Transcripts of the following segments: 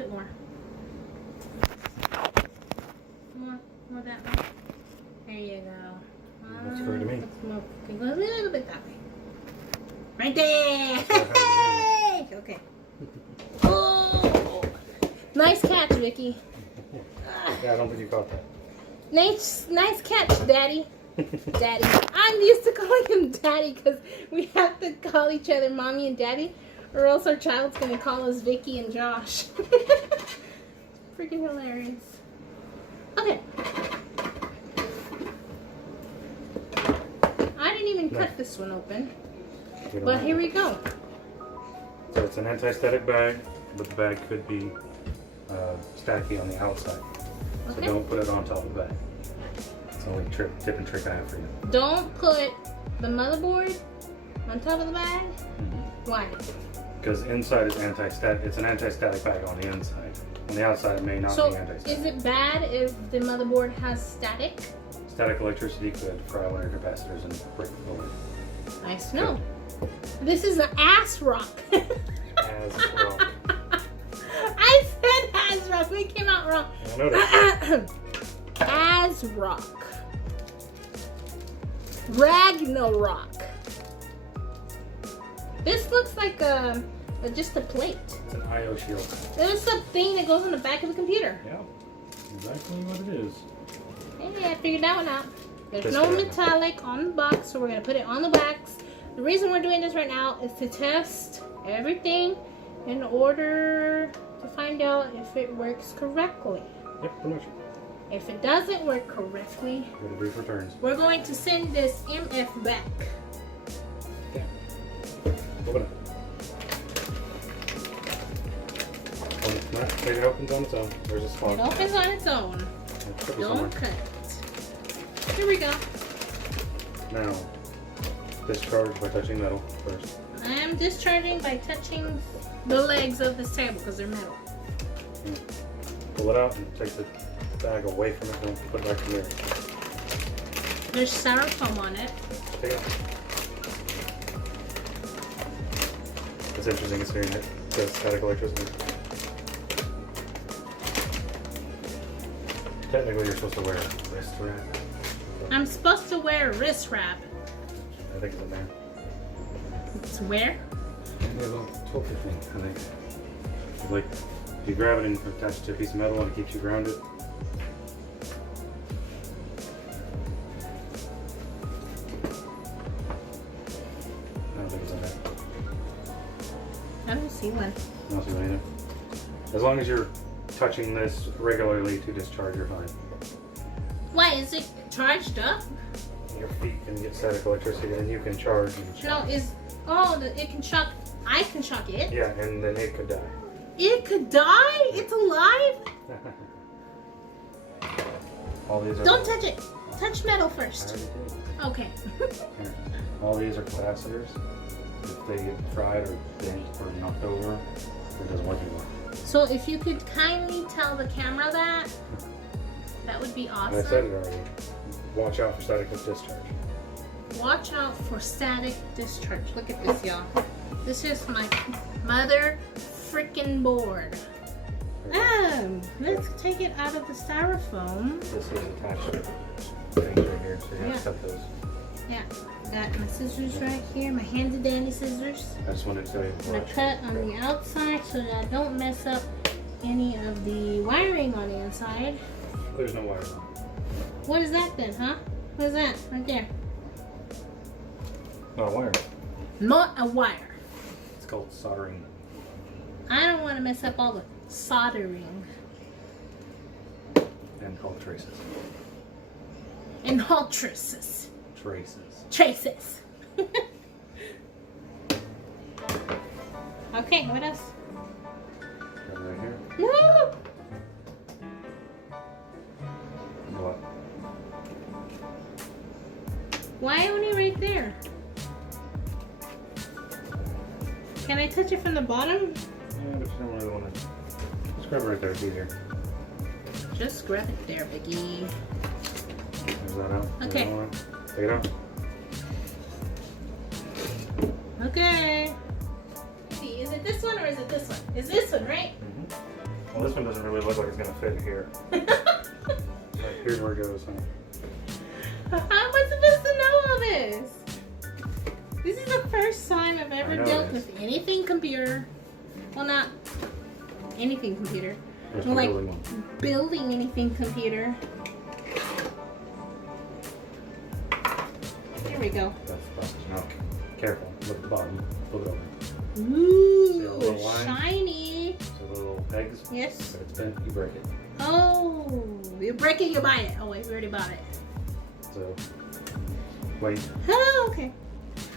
bit more. More that way. There you go. Looks good to me. Looks more, okay, go a little bit that way. Right there. Okay. Oh, nice catch, Vicky. Yeah, I don't think you caught that. Nice catch, Daddy. Daddy. I'm used to calling him Daddy because we have to call each other Mommy and Daddy, or else our child's gonna call us Vicky and Josh. Freaking hilarious. Okay. I didn't even cut this one open, but here we go. So it's an anti-static bag, but the bag could be staticky on the outside. So Okay. don't put it on top of the bag. It's the only tip and trick I have for you. Don't put the motherboard on top of the bag. Why? Because inside is anti-static. It's an anti-static bag on the inside. On the outside, it may not So be anti-static. is it bad if the motherboard has static? Static electricity could fry wire capacitors and break the board. Nice to know. This is an ass rock. As well. I said ASRock. It came out wrong. I noticed. ASRock. Ragnarok. This looks like just a plate. It's an IO shield. There's a thing that goes on the back of the computer. Yeah, exactly what it is. Hey, I figured that one out. There's This no guy. metallic on the box, so we're going to put it on the wax. The reason we're doing this right now is to test everything in order to find out if it works correctly. Yep, pretty much. If it doesn't work correctly, Get a brief returns. we're going to send this MF back. Okay. Open it. It opens on its own. There's a spot. It opens on its own. It should be somewhere. Don't cut it. Here we go. Now, discharge by touching metal first. I'm discharging by touching the legs of this table because they're metal. Pull it out and take the bag away from it. Don't put it back in there. There's styrofoam on it. Take it out. It's interesting. It's hearing it. It says static electricity. Technically, you're supposed to wear a wrist wrap. I'm supposed to wear a wrist wrap. I think it's in there. It's where? Yeah, little tilted thing, I think. Like, if you grab it and attach it to a piece of metal and it keeps you grounded. I don't think it's in there. I don't see one. I don't see it either. As long as you're touching this regularly to discharge, you're fine. Why is it charged up? Your feet can get static electricity and you can charge and No, it can shock. I can shock it. yeah, and then it could die. It could die. It's alive. All these are. Don't touch it. Touch metal I first. already did. Okay. Here. All these are capacitors. If they get fried or bent or knocked over, it doesn't work anymore. So if you could kindly tell the camera that would be And I said awesome. it already. Watch out for static discharge. Watch out for static discharge. Look at this, y'all. This is my mother freaking board. Let's take it out of the styrofoam. This is attached to things right here, so you have to cut those. Yeah, got my scissors right here, my handy dandy scissors. I just wanted to tell you. I'm gonna cut on the outside so that I don't mess up any of the wiring on the inside. There's no wires on. What is that then, huh? What is that right there? Not a wire. Not a wire. It's called soldering. I don't want to mess up all the soldering. And called traces. And all traces. Traces. Traces. Okay, what else? Got it right here. No! What? Why only right there? Can I touch it from the bottom? Yeah, but you don't really want to. Just grab it right there. It's easier. Just grab it there, Biggie. There's that out. Okay. There's that one. Take it out. Okay. Let's see, is it this one or is it this one? It's this one, right? Mm-hmm. Well, this one doesn't really look like it's gonna fit here. Right, here's where it goes. How am I supposed to know all this? This is the first time I've ever dealt with anything computer. Well, not anything computer. Just Well, like building one. building anything computer. Here we go. That's busted. Now, careful. Look at the bottom. Flip it over. See a Ooh, little line? shiny. So little eggs. Yes. If it's bent, you break it. Oh, you break it, you buy it. Oh wait, we already bought it. So, wait. Oh, okay.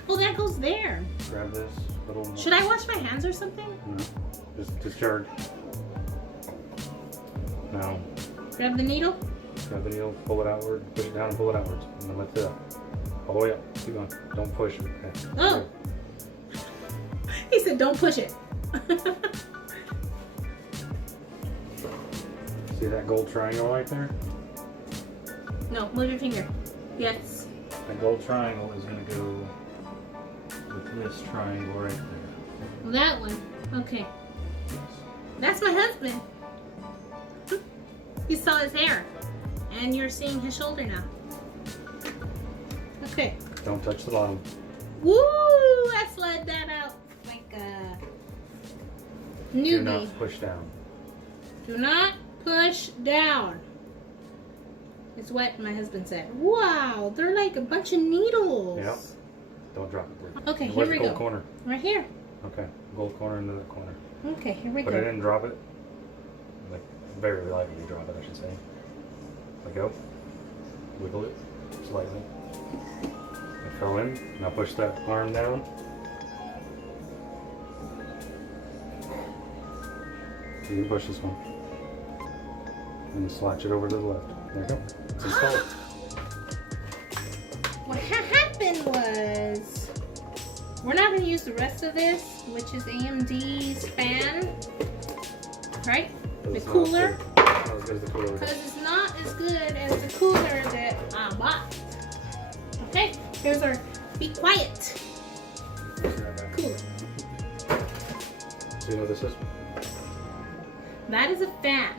Well, that goes there. Grab this little. Should I wash my hands or something? No. Just discharge. Now, Grab the needle. grab the needle, pull it outward, push it down and pull it outwards. And then lift it up. All the way up. Keep going. Don't push. Okay. Oh. He said, "Don't push it." See that gold triangle right there? No, move your finger. Yes. That gold triangle is going to go with this triangle right there. That one. Okay. That's my husband. You saw his hair. And you're seeing his shoulder now. Okay. Don't touch the bottom. Woo! I slid that out like a newbie. Do not push down. Do not push down. It's wet, my husband said. Wow, they're like a bunch of needles. Yep. Don't drop it. Please. Okay, Where's here we the gold go. corner? Right here. Okay. Gold corner into the corner. Okay, here we Put it go. in, drop it. Like, very lightly drop it, I should say. Let go. Wiggle it slightly. It fell in. Now push that arm down. You can push this one. And slouch it over to the left. There you go. It's installed. What happened was, we're not going to use the rest of this, which is AMD's fan, right? The It's not cooler. Not as good as the cooler. Because it's not as good as the cooler that I bought. Okay, here's our be quiet cooler. So you know what this is? That is a fan,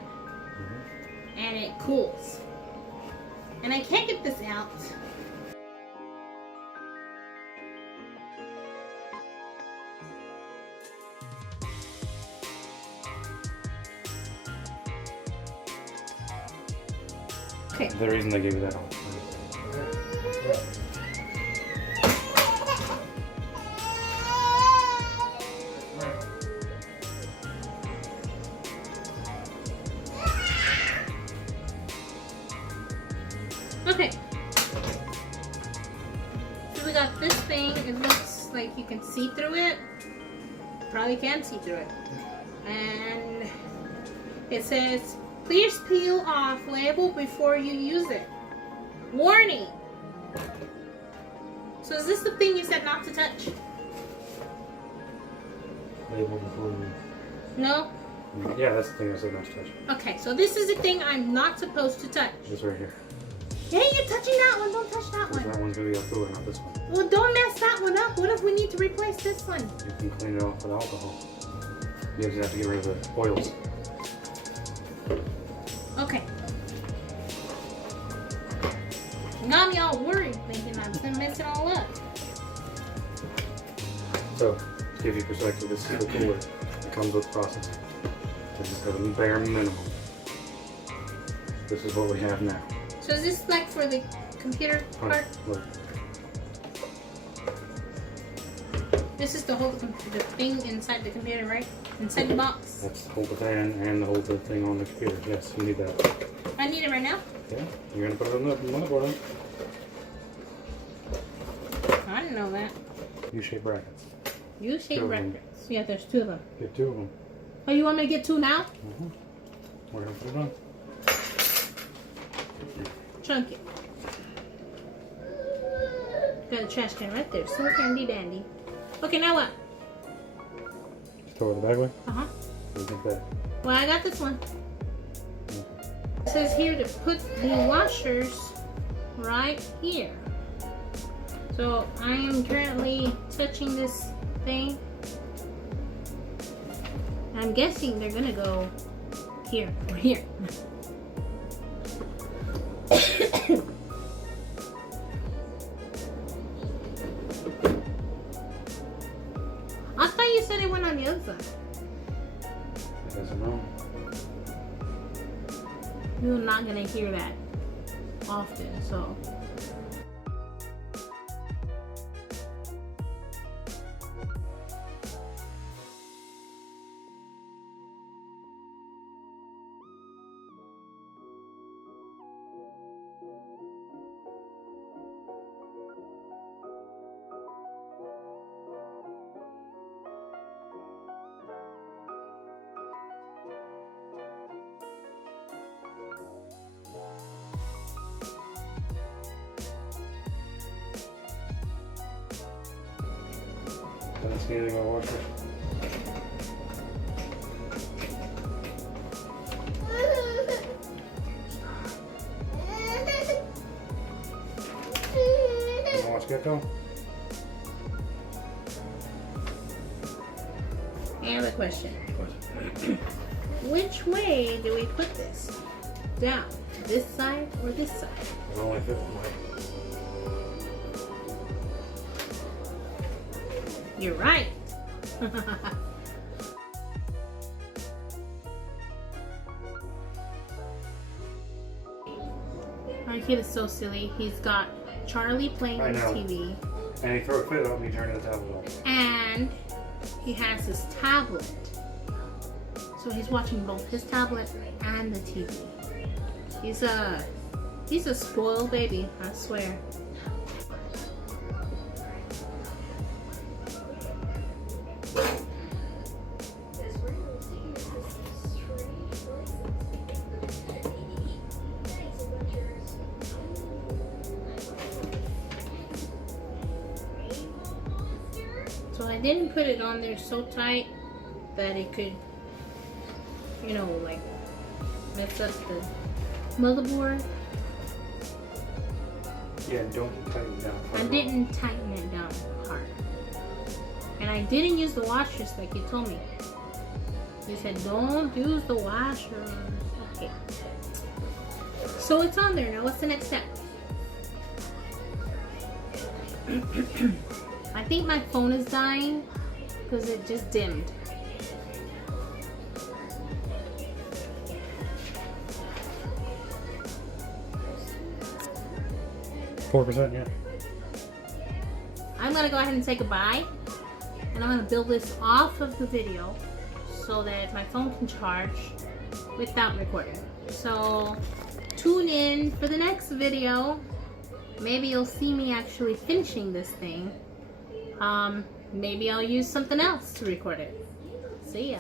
and it cools. And I can't get this out. Okay. The reason they gave you that. Okay. So we got this thing. It looks like you can see through it. Probably can see through it. And it says, please peel off label before you use it. Warning. So is this the thing you said not to touch? Label before you. No? Yeah, that's the thing I said not to touch. Okay, so this is the thing I'm not supposed to touch. This right here. Yeah, you're touching that one. Don't touch that Because one. that one's gonna be up cooler, not this one. Well, don't mess that one up. What if we need to replace this one? You can clean it off with alcohol. You just have to get rid of the oils. Okay. Got me all worried thinking I was gonna mess it all up. So, to give you perspective, this is the cooler that comes with processing. This is the bare minimum. This is what we have now. So is this like for the computer part? Look, This is to hold the thing inside the computer, right? Inside the box. that's hold the fan and hold the thing on the computer. Yes, you need that. I need it right now. Yeah, you're gonna put it on the motherboard. I didn't know that. U-shaped brackets. U-shaped Two of them. brackets. Yeah, there's two of them. Get two of them. Oh, you want me to get two now? We're gonna put it on. Chunk it. Got a trash can right there. So handy dandy. Okay, now what? Throw it the bag away. Uh-huh. What do you think that? Well, I got this one. It says here to put the washers right here. So I am currently touching this thing. I'm guessing they're gonna go here. We're here. I thought you said it went on the other side. I guess I'm wrong. You're not gonna hear that often, so. Don't see anything on washer. You wanna watch Gecko? I have a question. Which way do we put this? Down? This side or this side? It only fit one way. You're right. Our kid is so silly. He's got Charlie playing I on know. TV, And he threw a fit up and he turned the tablet off. and he has his tablet. So he's watching both his tablet and the TV. He's a spoiled baby, I swear. So I didn't put it on there so tight that it could, you know, like mess up the motherboard. Yeah, don't tighten it down. I didn't tighten it down hard. And I didn't use the washers like you told me. You said don't use the washers. Okay. So it's on there now. What's the next step? I think my phone is dying because it just dimmed. %, yeah. I'm gonna go ahead and say goodbye, and I'm gonna build this off of the video so that my phone can charge without recording. So tune in for the next video. Maybe you'll see me actually finishing this thing. Maybe I'll use something else to record it. See ya.